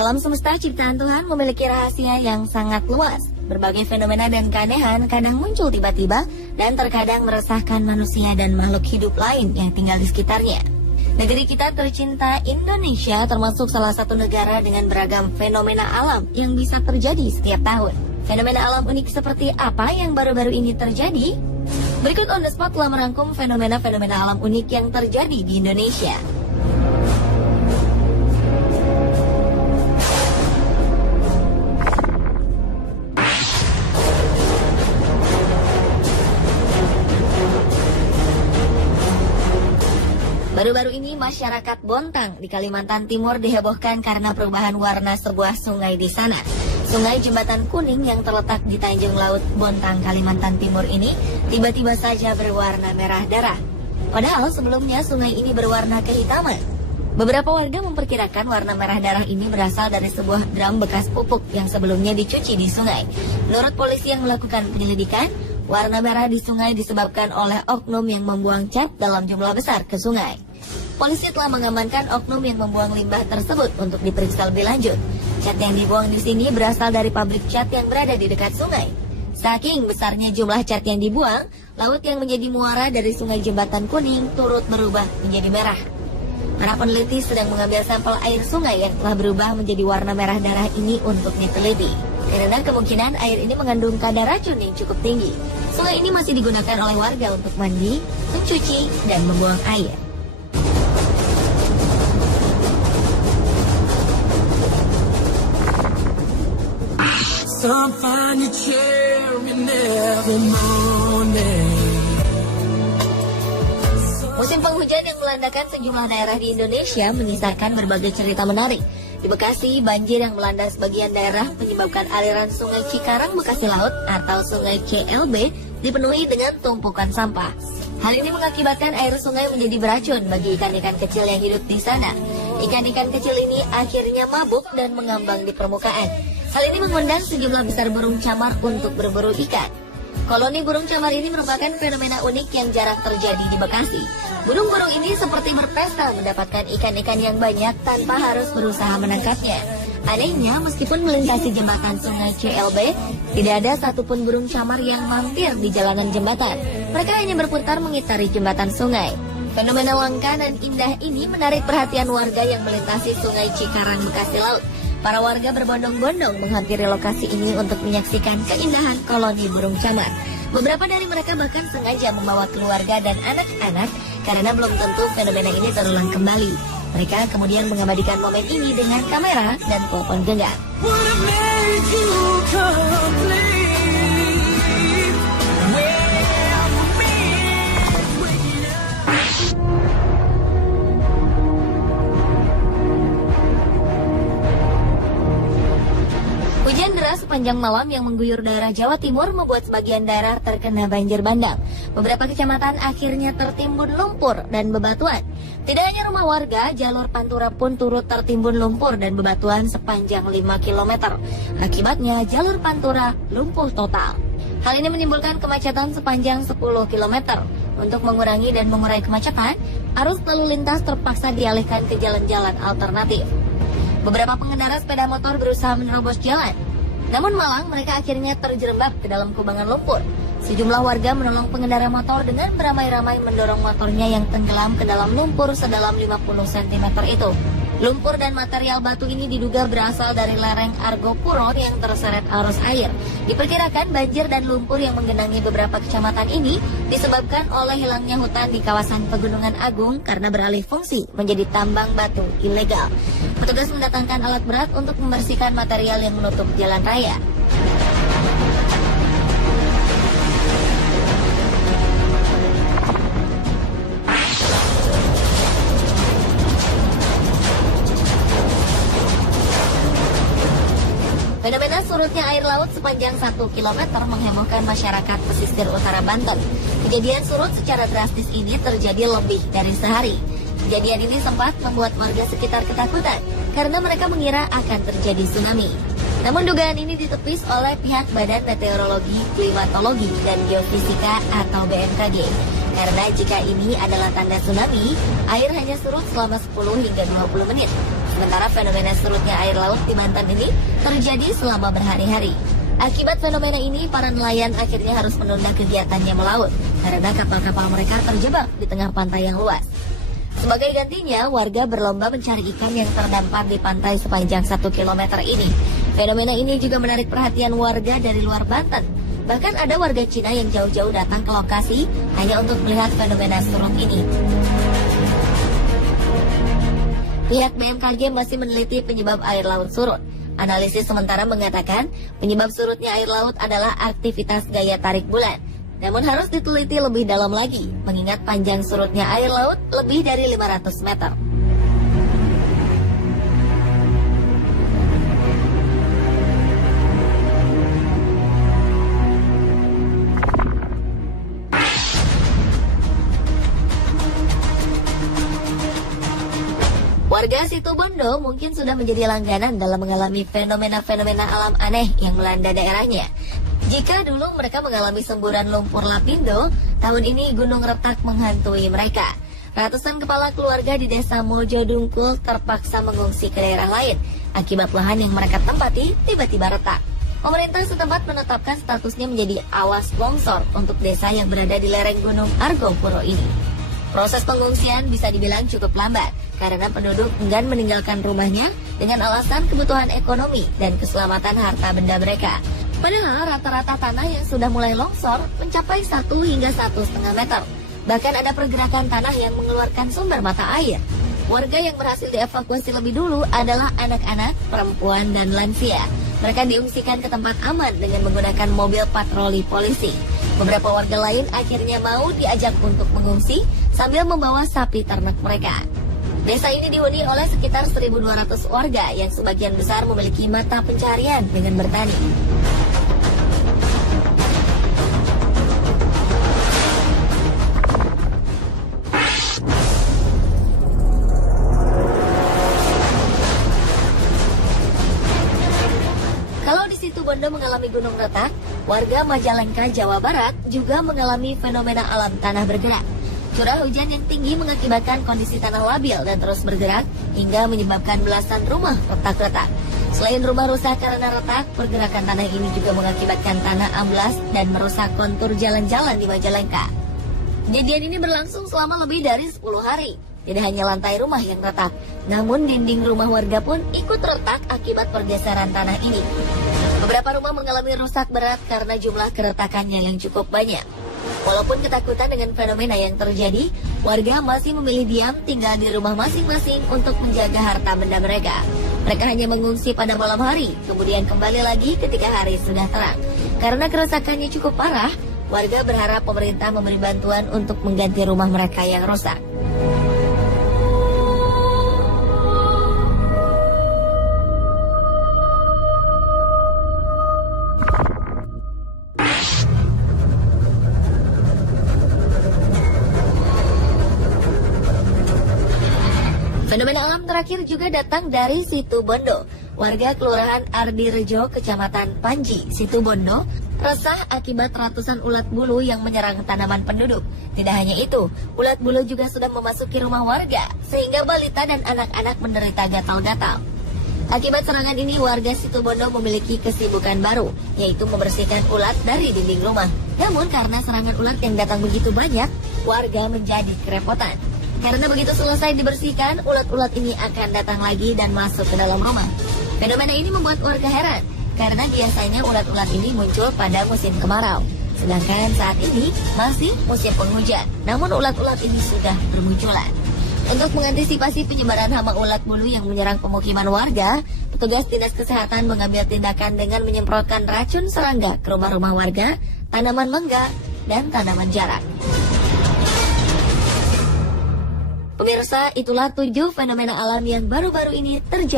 Alam semesta ciptaan Tuhan memiliki rahasia yang sangat luas. Berbagai fenomena dan keanehan kadang muncul tiba-tiba dan terkadang meresahkan manusia dan makhluk hidup lain yang tinggal di sekitarnya. Negeri kita tercinta Indonesia termasuk salah satu negara dengan beragam fenomena alam yang bisa terjadi setiap tahun. Fenomena alam unik seperti apa yang baru-baru ini terjadi? Berikut On The Spot telah merangkum fenomena-fenomena alam unik yang terjadi di Indonesia. Baru-baru ini masyarakat Bontang di Kalimantan Timur dihebohkan karena perubahan warna sebuah sungai di sana. Sungai Jembatan Kuning yang terletak di Tanjung Laut Bontang, Kalimantan Timur ini tiba-tiba saja berwarna merah darah. Padahal sebelumnya sungai ini berwarna kehitaman. Beberapa warga memperkirakan warna merah darah ini berasal dari sebuah drum bekas pupuk yang sebelumnya dicuci di sungai. Menurut polisi yang melakukan penyelidikan, warna merah di sungai disebabkan oleh oknum yang membuang cat dalam jumlah besar ke sungai. Polisi telah mengamankan oknum yang membuang limbah tersebut untuk diperiksa lebih lanjut. Cat yang dibuang di sini berasal dari pabrik cat yang berada di dekat sungai. Saking besarnya jumlah cat yang dibuang, laut yang menjadi muara dari sungai Jembatan Kuning turut berubah menjadi merah. Para peneliti sedang mengambil sampel air sungai yang telah berubah menjadi warna merah darah ini untuk diteliti. Karena kemungkinan air ini mengandung kadar racun yang cukup tinggi. Sungai ini masih digunakan oleh warga untuk mandi, mencuci, dan membuang air. Musim penghujan yang melandakan sejumlah daerah di Indonesia menyisakan berbagai cerita menarik. Di Bekasi, banjir yang melanda sebagian daerah menyebabkan aliran sungai Cikarang Bekasi Laut atau sungai CLB dipenuhi dengan tumpukan sampah. Hal ini mengakibatkan air sungai menjadi beracun bagi ikan-ikan kecil yang hidup di sana. Ikan-ikan kecil ini akhirnya mabuk dan mengambang di permukaan. Hal ini mengundang sejumlah besar burung camar untuk berburu ikan. Koloni burung camar ini merupakan fenomena unik yang jarang terjadi di Bekasi. Burung-burung ini seperti berpesta mendapatkan ikan-ikan yang banyak tanpa harus berusaha menangkapnya. Anehnya, meskipun melintasi jembatan sungai CLB, tidak ada satupun burung camar yang mampir di jalanan jembatan. Mereka hanya berputar mengitari jembatan sungai. Fenomena langka dan indah ini menarik perhatian warga yang melintasi sungai Cikarang Bekasi Laut. Para warga berbondong-bondong menghampiri lokasi ini untuk menyaksikan keindahan koloni burung camar. Beberapa dari mereka bahkan sengaja membawa keluarga dan anak-anak karena belum tentu fenomena ini terulang kembali. Mereka kemudian mengabadikan momen ini dengan kamera dan telepon genggam. Hujan deras sepanjang malam yang mengguyur daerah Jawa Timur membuat sebagian daerah terkena banjir bandang. Beberapa kecamatan akhirnya tertimbun lumpur dan bebatuan. Tidak hanya rumah warga, jalur pantura pun turut tertimbun lumpur dan bebatuan sepanjang 5 km. Akibatnya jalur pantura lumpuh total. Hal ini menimbulkan kemacetan sepanjang 10 km. Untuk mengurangi dan mengurai kemacetan, arus lalu lintas terpaksa dialihkan ke jalan-jalan alternatif. Beberapa pengendara sepeda motor berusaha menerobos jalan. Namun malang mereka akhirnya terjerembab ke dalam kubangan lumpur. Sejumlah warga menolong pengendara motor dengan beramai-ramai mendorong motornya yang tenggelam ke dalam lumpur sedalam 50 cm itu. Lumpur dan material batu ini diduga berasal dari lereng Argopuro yang terseret arus air. Diperkirakan banjir dan lumpur yang menggenangi beberapa kecamatan ini disebabkan oleh hilangnya hutan di kawasan Pegunungan Agung karena beralih fungsi menjadi tambang batu ilegal. Petugas mendatangkan alat berat untuk membersihkan material yang menutup jalan raya. Fenomena surutnya air laut sepanjang 1 km menghebohkan masyarakat pesisir utara Banten. Kejadian surut secara drastis ini terjadi lebih dari sehari. Kejadian ini sempat membuat warga sekitar ketakutan karena mereka mengira akan terjadi tsunami. Namun dugaan ini ditepis oleh pihak Badan Meteorologi, Klimatologi, dan Geofisika atau BMKG. Karena jika ini adalah tanda tsunami, air hanya surut selama 10 hingga 20 menit. Sementara fenomena surutnya air laut di Banten ini terjadi selama berhari-hari. Akibat fenomena ini, para nelayan akhirnya harus menunda kegiatannya melaut karena kapal-kapal mereka terjebak di tengah pantai yang luas. Sebagai gantinya, warga berlomba mencari ikan yang terdampar di pantai sepanjang 1 km ini. Fenomena ini juga menarik perhatian warga dari luar Banten. Bahkan ada warga Cina yang jauh-jauh datang ke lokasi hanya untuk melihat fenomena surut ini. Pihak BMKG masih meneliti penyebab air laut surut. Analisis sementara mengatakan penyebab surutnya air laut adalah aktivitas gaya tarik bulan. Namun harus diteliti lebih dalam lagi, mengingat panjang surutnya air laut lebih dari 500 meter. Warga Situbondo mungkin sudah menjadi langganan dalam mengalami fenomena-fenomena alam aneh yang melanda daerahnya. Jika dulu mereka mengalami semburan lumpur lapindo, tahun ini Gunung Retak menghantui mereka. Ratusan kepala keluarga di desa Mojo Dungkul terpaksa mengungsi ke daerah lain akibat lahan yang mereka tempati tiba-tiba retak. Pemerintah setempat menetapkan statusnya menjadi awas longsor untuk desa yang berada di lereng Gunung Argopuro ini. Proses pengungsian bisa dibilang cukup lambat karena penduduk enggan meninggalkan rumahnya dengan alasan kebutuhan ekonomi dan keselamatan harta benda mereka. Padahal rata-rata tanah yang sudah mulai longsor mencapai 1 hingga 1,5 meter. Bahkan ada pergerakan tanah yang mengeluarkan sumber mata air. Warga yang berhasil dievakuasi lebih dulu adalah anak-anak, perempuan, dan lansia. Mereka diungsikan ke tempat aman dengan menggunakan mobil patroli polisi. Beberapa warga lain akhirnya mau diajak untuk mengungsi sambil membawa sapi ternak mereka. Desa ini dihuni oleh sekitar 1.200 warga yang sebagian besar memiliki mata pencaharian dengan bertani. Kalau di Situbondo mengalami gunung retak, warga Majalengka, Jawa Barat juga mengalami fenomena alam tanah bergerak. Curah hujan yang tinggi mengakibatkan kondisi tanah labil dan terus bergerak hingga menyebabkan belasan rumah retak-retak. Selain rumah rusak karena retak, pergerakan tanah ini juga mengakibatkan tanah amblas dan merusak kontur jalan-jalan di Majalengka. Kejadian ini berlangsung selama lebih dari 10 hari. Tidak hanya lantai rumah yang retak, namun dinding rumah warga pun ikut retak akibat pergeseran tanah ini. Beberapa rumah mengalami rusak berat karena jumlah keretakannya yang cukup banyak. Walaupun ketakutan dengan fenomena yang terjadi, warga masih memilih diam tinggal di rumah masing-masing untuk menjaga harta benda mereka. Mereka hanya mengungsi pada malam hari, kemudian kembali lagi ketika hari sudah terang. Karena kerusakannya cukup parah, warga berharap pemerintah memberi bantuan untuk mengganti rumah mereka yang rusak. Fenomena alam terakhir juga datang dari Situbondo. Warga Kelurahan Ardirejo, Kecamatan Panji, Situbondo, resah akibat ratusan ulat bulu yang menyerang tanaman penduduk. Tidak hanya itu, ulat bulu juga sudah memasuki rumah warga, sehingga balita dan anak-anak menderita gatal-gatal. Akibat serangan ini, warga Situbondo memiliki kesibukan baru, yaitu membersihkan ulat dari dinding rumah. Namun karena serangan ulat yang datang begitu banyak, warga menjadi kerepotan. Karena begitu selesai dibersihkan, ulat-ulat ini akan datang lagi dan masuk ke dalam rumah. Fenomena ini membuat warga heran, karena biasanya ulat-ulat ini muncul pada musim kemarau. Sedangkan saat ini masih musim penghujan, namun ulat-ulat ini sudah bermunculan. Untuk mengantisipasi penyebaran hama ulat bulu yang menyerang pemukiman warga, petugas Dinas Kesehatan mengambil tindakan dengan menyemprotkan racun serangga ke rumah-rumah warga, tanaman mangga, dan tanaman jarak. Pemirsa, itulah 7 fenomena alam yang baru-baru ini terjadi.